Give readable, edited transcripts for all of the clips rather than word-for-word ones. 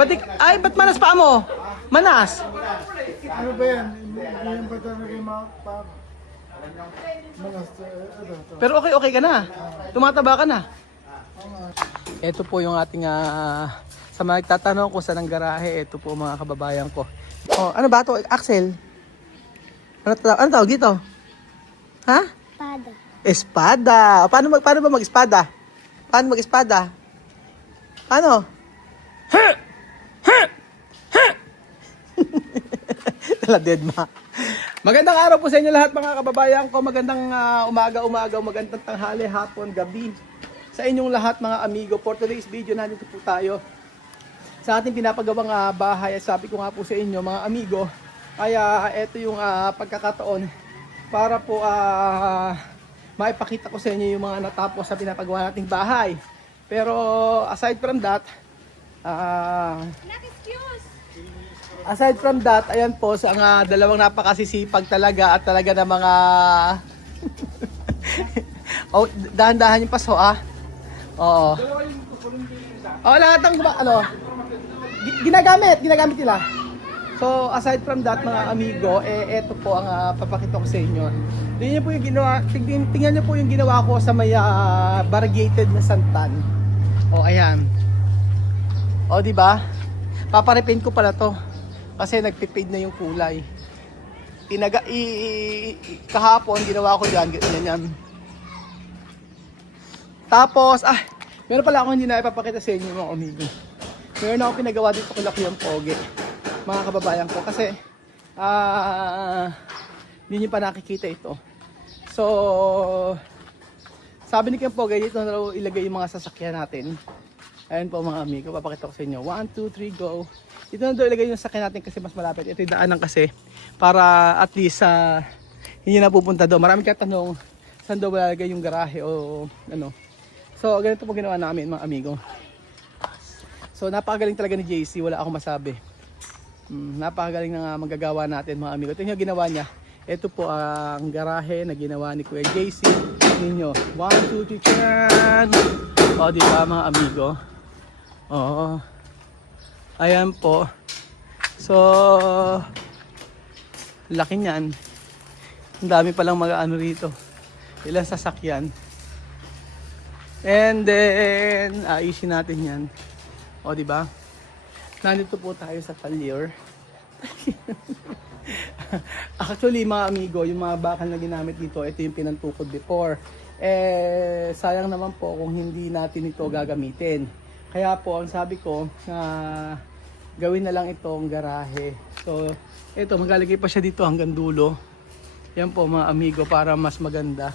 Ba't manas pa mo? Manas? Ano ba yan? Yan ba talaga yung mga pa? Manas, ito. Pero okay ka na. Tumataba ka na. Ito po yung ating sa mga nagtatanong kung saan ang garahe, ito po mga kababayan ko. Oh, ano ba ito? Axel? Ano tawag dito? Ha? Espada. Espada. Paano ba mag-espada? Paano mag-espada? Paano? Tala dead ma. Magandang araw po sa inyo lahat mga kababayan ko. Magandang umaga, magandang tanghali, hapon, gabi. Sa inyong lahat mga amigo. For today's video, nandito po tayo sa ating pinapagawang bahay. Sabi ko nga po sa inyo mga amigo, ay ito yung pagkakataon para po maipakita ko sa inyo yung mga natapos sa pinapagawa nating bahay. Pero aside from that, ayan po sa dalawang napakasisipag talaga at talaga na mga oh, dahan-dahan yung paso Oo. Lahat ng ginagamit nila. So aside from that mga amigo, eto po ang papakita ko sa inyo. Tingnan niyo po yung ginawa, tingnan niyo po yung ginawa ko sa may variegated na santan. Ayan. Di ba? Paparepaint ko pala to kasi nagpe-fade na yung kulay. Kahapon ginawa ko diyan, ganyan. Tapos meron pala ako hindi na ipapakita sa inyo mga amigo. Meron ako pinagawa dito kay Lakuyang Poge, mga kababayan ko, kasi hindi nyo pa nakikita ito. So sabi ni Kuyang Poge, dito na daw ilagay yung mga sasakyan natin. Ayan po mga amigo, papakita ko sa inyo. 1, 2, 3, go. Dito na daw ilagay yung sasakyan natin kasi mas malapit. Ito yung daanan kasi para at least hindi na pupunta doon. Maraming katanong saan daw lalagay yung garahe o ano. So ganito po ginawa namin mga amigo. So napakagaling talaga ni JC, wala akong masabi. Napakagaling na magagawa natin mga amigo. Ito yung ginawa niya. Ito po ang garahe na ginawa ni Kuya JC. Ninyo. 1, 2, 3, 10. Diba mga amigo? Ayan po. So laki niyan. Ang dami palang mag-ano rito. Ilang sasakyan. And then ayusin natin yan. Diba? Nandito po tayo sa Talyer. Actually mga amigo, yung mga bakal na ginamit dito, ito yung pinantukod before. Sayang naman po kung hindi natin ito gagamitin. Kaya po ang sabi ko gawin na lang itong garahe. So ito, maglalagay pa siya dito hanggang dulo. Yan po mga amigo, para mas maganda.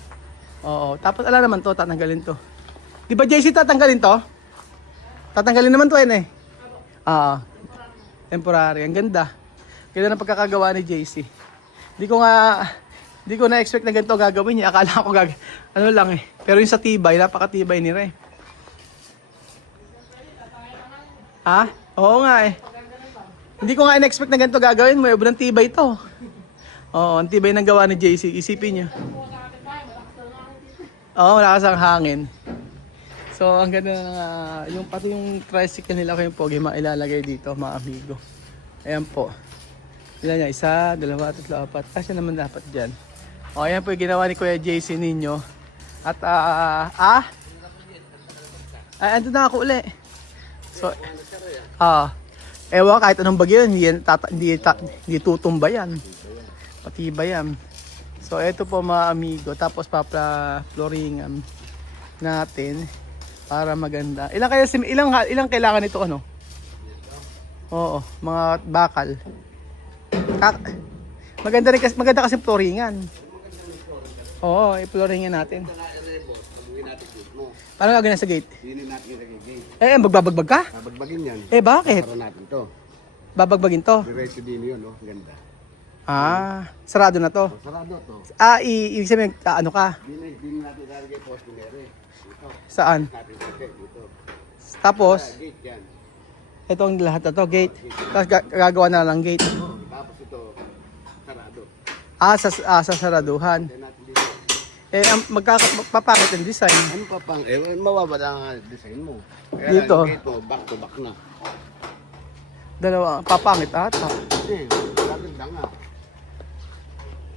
Tapos ala naman to, tatanggalin to. Di ba JC tatanggalin to? Tatanggalin naman to temporary. Ang ganda. Ganda ng pagkakagawa ni JC. Di ko na-expect na ganito gagawin niya. Akala ko ano lang Pero yung sa tibay, napakatibay ni Re. Oo nga Hindi ko nga in-expect na ganito gagawin mo. Ibang tibay to. Ang tibay ng gawa ni JC. Isipin niyo. Malakas ang hangin. So ang ganda yung pati yung tricycle nila Kuyang Poge mailalagay dito mga amigo. Ayan po. Ilan niya? 1, 2, 3, 4. Kasi naman dapat dyan. Ayan po yung ginawa ni Kuya JC ninyo. At ando na ako uli. So ewan kahit anong bagyo yun, hindi tutumba yan. Patiba yan. So ito po mga amigo. Tapos flooringan natin para maganda. Ilang kailangan nito mga bakal. Maganda kasi flooringan. I-flooringan natin. Paano gagawin sa gate? Hindi natin ilagay gate. Magbabagbag ka? Babagbagin yan. Bakit? Para natin to. Babagbagin to? Diretso din yun, ganda. Sarado na to. Sarado to. Ibig sabihin, ano ka? Hindi natin ilalagay poste nere. Dito. Saan? Natin ilagay dito. Tapos, Gate yan. itong lahat na to, gate. Tapos gagawa na lang gate. Tapos ito, sarado. Sa saraduhan. Kaya natin dito. Magpapakit ang design. Ano pa pang, mawawala ang design mo. Kaya Dito. Lang, gate mo, back to back na. Dalawa, papangit ata. Hindi, maganda nga.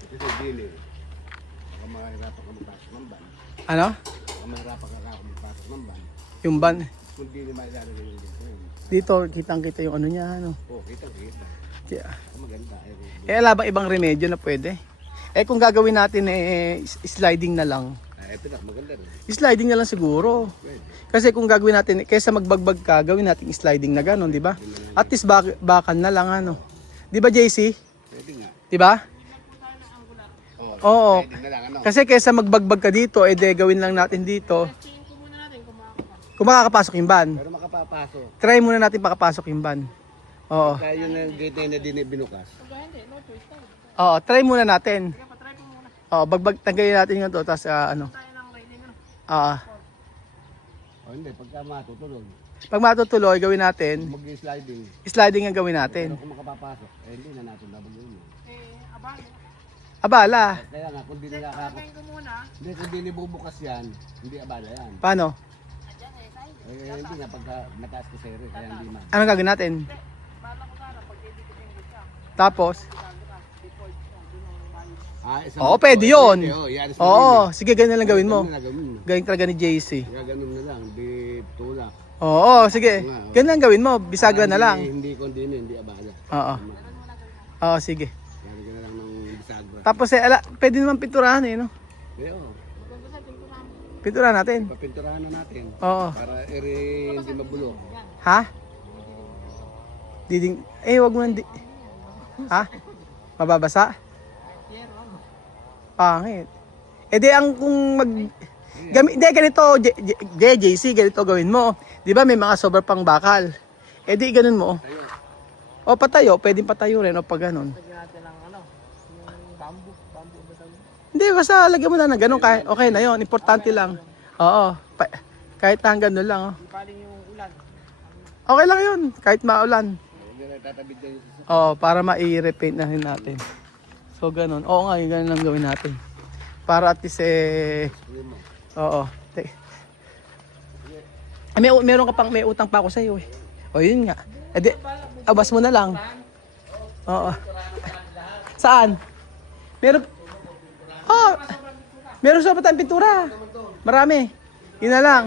Kasi dili. Baka mahirapan ka magpasok ng van. Ano? Baka mahirapan ka magpasok ng van. Yung ban. Kung dili mailalagay yung dito. Dito, kitang-kita yung ano niya, ano. Oo, kita. Yeah. Maganda. Wala bang ibang remedyo na pwede? Kung gagawin natin sliding na lang. Ito na, maganda rin. Sliding na lang siguro. Pwede. Kasi kung gagawin natin, kaysa magbagbag ka, gawin natin sliding na gano'n, di ba? At least bakal na lang, ano. Di ba, JC? Pwede nga. Di ba? Oo. Pwede na lang, ano. Kasi kaysa magbagbag ka dito, gawin lang natin dito. Kung makakapasok yung van. Pero makapapasok. Try muna natin makapasok yung van. Oo. Kaya yung gate na din binukas. Oo, try muna natin. Oo, tanggalin natin yung to, tapos ano. Oo. O hindi, pagka matutuloy, Pag matutuloy, gawin natin. mag-sliding. Sliding ang gawin natin. Pero kung makapapasok, hindi na natin babagawin yun. Abala. Kaya nga, kung di nakakapasok, hindi, kung di bubukas yan, hindi abala yan. Paano? Hindi nga, pagka mataas ko sa ere, kaya hindi man. Ano gagawin natin? Tapos? Oo, pwede yun. Oo, sige, ganun lang gawin mo. Gawin talaga ni JC. Kaya ganun na lang, di tulak. Oo, sige. Ganun lang gawin mo, bisagra na lang. Hindi kondino, hindi abala. Oo. Oo, sige. Kaya na lang ng bisagra. Tapos pwede naman pinturahan no? Oo, Pinturahan natin. papinturahan na natin. Oo. Para ere hindi mabulok. Ha? Diding, wag mo hindi. Ha? Mababasa? Pangit. Di ang kung ganito, JC, ganito gawin mo. Di ba may mga sobrang pang bakal? Di ganun mo. O patayo, pwedeng patayo rin o pag ganun. Hindi, basta lagyan mo lang ng ganun. Okay na yon, importante lang. Oo, kahit hanggang doon lang. Okay lang yun, kahit maulan. Hindi na tatabid yan. Oo, para ma-repaint na rin natin. So ganun. Oo nga, yung ganun lang gawin natin. Para at least oo. Meron ka pang may utang pa ako sa iyo eh. O yun nga. Abas mo na lang. Oo. Saan? Meron meron sa patang pintura. Marami. Yun na lang.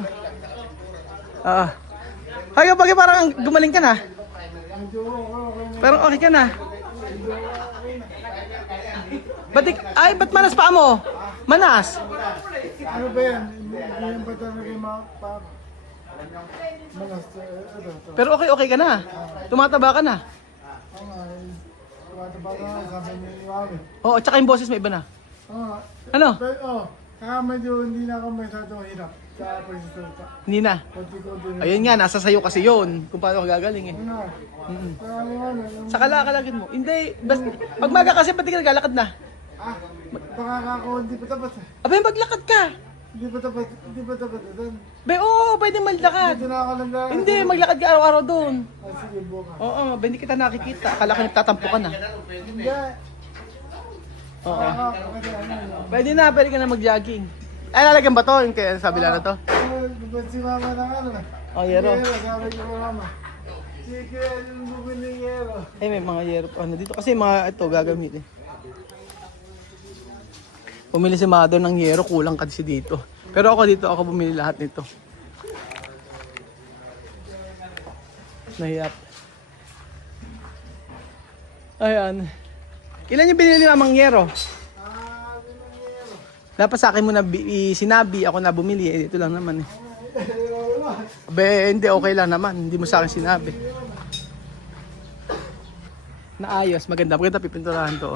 Oo. Kaya pag parang gumaling ka na. Pero okay ka na. Ba't manas pa mo? Manas? Ano ba yan? Yan ba talaga yung para? Manas, ito. Pero okay ka na. Tumataba ka na. Oo nga, tumataba na, sabi niya yung amin. Oo, tsaka yung boses may iba na. Oo nga. Ano? Pero, kaya medyo hindi na ako masyadong hirap sa pagsasalita. Hindi na. Konti-konti na. Ayun nga, nasa sayo kasi yun. Kung paano ka gagaling eh. Ano? Kaya yung Sa kalakalagan mo. Hindi, basta, pag maga kasi pati ka naglalakad na. baka ako hindi pa tapos eh. Abay, maglakad ka. Hindi pa tapos doon. Be, oo, pwede maglakad. Hindi na ako naglalakad. Hindi, maglakad ka araw-araw doon. Sige, buka. Oo, ba, hindi kita nakikita. Akala ko nagtatampo ka na. Hindi. Oo. Kasi ano, Pwede ka na mag-jogging. Ay, lalagyan ba to? Yung kaya sabi lang na to? ba't si mama ng ano na? Oh, yero. Sabi ko kay mama. Sige, yung bubili ng yero. Ay, may mga yero. Ano dito? Kasi mga ito gagamitin. Pumili si Mado ng yero, kulang kasi dito. Pero ako dito, ako bumili lahat nito. Nahiyap. Ayan. Ilan yung binili namang yero? Dapat sa akin mo na sinabi, ako na bumili. Ito lang naman eh. Be, hindi, okay lang naman. Hindi mo sa akin sinabi. Naayos, maganda. Maganda pipinturahan to.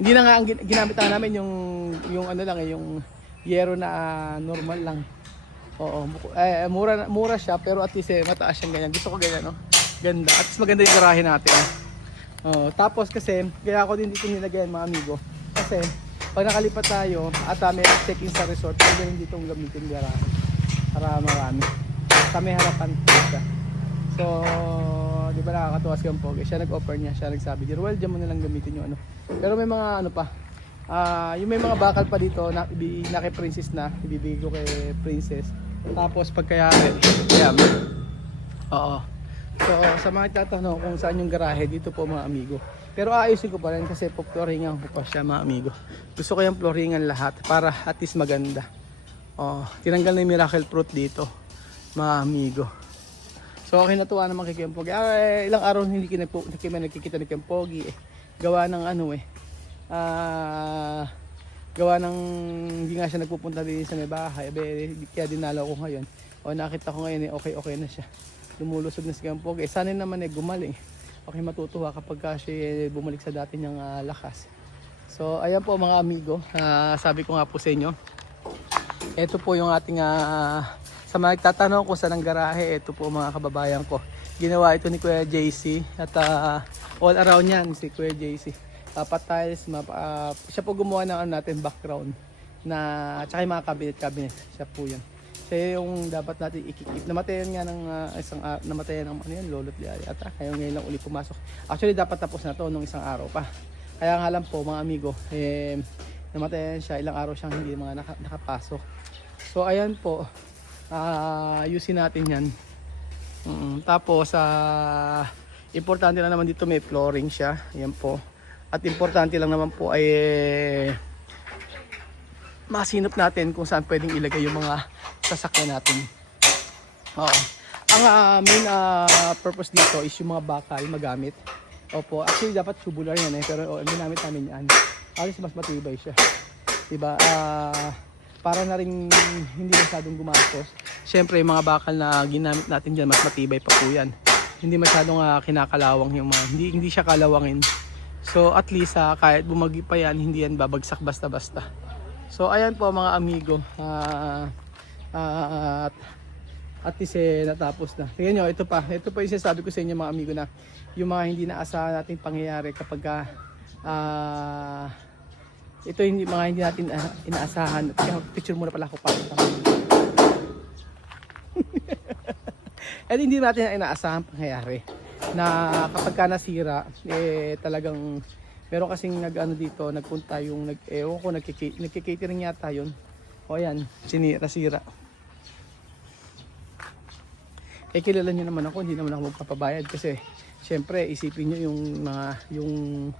Hindi na nga ang ginamit na namin yung ano lang yung yero na normal lang. Oo, mura siya pero at least mataas siyang ganyan. Gusto ko ganyan, no? Ganda. At least maganda yung garahe natin. Oh, tapos kasi kaya ako din dito nilagyan mga amigo. Kasi pag nakalipat tayo at may check-in sa resort, pwede rin dito gamitin yung garahe. Para marami. Kami harapan siya. So, di ba nakakatuwa si Kampoge? Siya nag-offer niya, siya nagsabi, Jeruel, diyan mo na lang gamitin yung ano. Pero may mga ano pa, yung may mga bakal pa dito na kay Princess na, ibibigay ko kay Princess. Tapos pagkayari, kaya oo. So, So sa mga tatanong kung saan yung garahe, dito po mga amigo. Pero aayusin ko pa rin kasi po floringan ko pa siya mga amigo. Gusto ko yung floringan lahat para at least maganda. Oh, tinanggal na yung miracle fruit dito mga amigo. So okay, natuwa naman kay Kempogi. Ilang araw hindi nakikita ni Kempogi eh. Gawa ng ano eh. Gawa ng hindi nga siya nagpupunta din sa may bahay. Kaya dinalaw ko ngayon. O nakita ko ngayon eh, okay na siya. Lumulusog na si Kempogi. Sana naman eh gumaling. Okay, matutuwa kapag siya bumalik sa dati niyang lakas. So ayan po mga amigo. Sabi ko nga po sa inyo. Ito po yung ating sa mga nagtatanong kung saan ang garahe. Ito po mga kababayan ko. Ginawa ito ni Kuya JC. At all around yan si Kuya JC. Tiles, siya po gumawa ng natin background na tsaka yung mga cabinet. Siya po yun. Siya yung dapat natin ikikip. Namatayan nga ng namatayan ng ano yan, lolo't liaya ata. Kaya ngayon lang uli pumasok. Actually dapat tapos na to nung isang araw pa. Kaya nga lang po mga amigo, namatayan siya, ilang araw siyang hindi mga nakapasok. So ayan po, ayusin natin yan. Tapos importante lang naman dito may flooring siya. Ayan po. At importante lang naman po ay masinop natin kung saan pwedeng ilagay yung mga sasakyan natin. Oo. Ang main purpose dito is yung mga bakal magamit. Opo, actually dapat tubular yan eh, pero ginamit namin yan. Alis mas matibay siya. Diba? Para na rin hindi masyadong gumastos. Siyempre yung mga bakal na ginamit natin dyan, mas matibay pa po yan. Hindi masyadong kinakalawang yung mga, hindi siya kalawangin. So at least kahit bumagi pa yan, hindi yan babagsak basta-basta. So ayan po mga amigo. At least natapos na. Tingnan nyo, ito pa yung sinasabi ko sa inyo mga amigo na yung mga hindi naasahan natin pangyayari kapag ito hindi natin inaasahan. Picture muna pala ako para at hindi natin inaasahan pangyayari na kapag nasira talagang meron kasing nagpunta yung nagki-catering yata yun. O yan, sinira-sira. Kilala nyo naman ako, hindi naman ako magpapabayad kasi syempre isipin nyo yung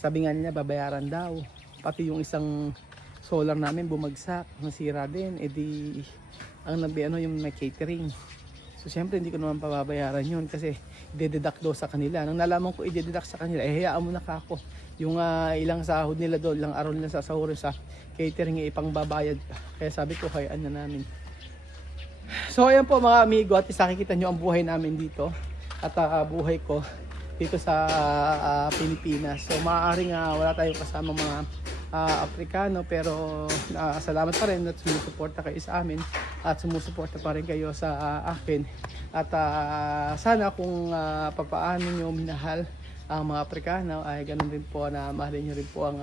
sabi nga nila babayaran daw. Pati yung isang solar namin bumagsak, nasira din. Ang yung may catering. So syempre hindi ko naman pababayaran yun kasi i-deduct daw sa kanila. Nang nalaman ko i-deduct sa kanila, hayaan mo na kako. Yung ilang sahod nila doon, ilang araw nila sasahurin sa catering ipang babayad pa. Kaya sabi ko, hayaan na namin. So ayan po mga amigo, at nakikita nyo ang buhay namin dito at buhay ko dito sa Pilipinas. So maaaring wala tayong kasama mga Afrikano, pero salamat pa rin at sumusuporta kayo sa amin at sumusuporta pa rin kayo sa akin. At sana kung papaano nyo minahal ang mga Afrikano ay ganun din po na mahalin nyo rin po ang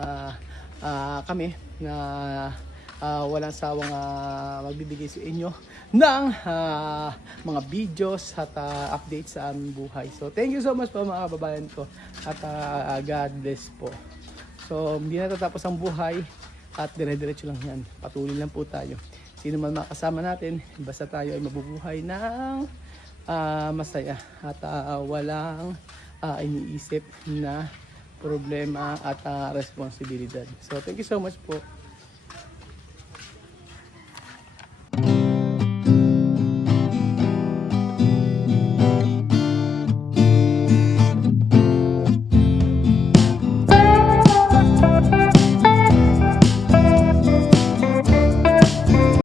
kami na walang sawang magbibigay sa inyo ng mga videos at updates sa aming buhay. So thank you so much po mga kababayan ko at God bless po. So hindi natatapos ang buhay at dire-diretso lang yan. Patuloy lang po tayo. Sino man makasama natin, basta tayo ay mabubuhay ng masaya at walang iniisip na problema at responsibilidad. So thank you so much po.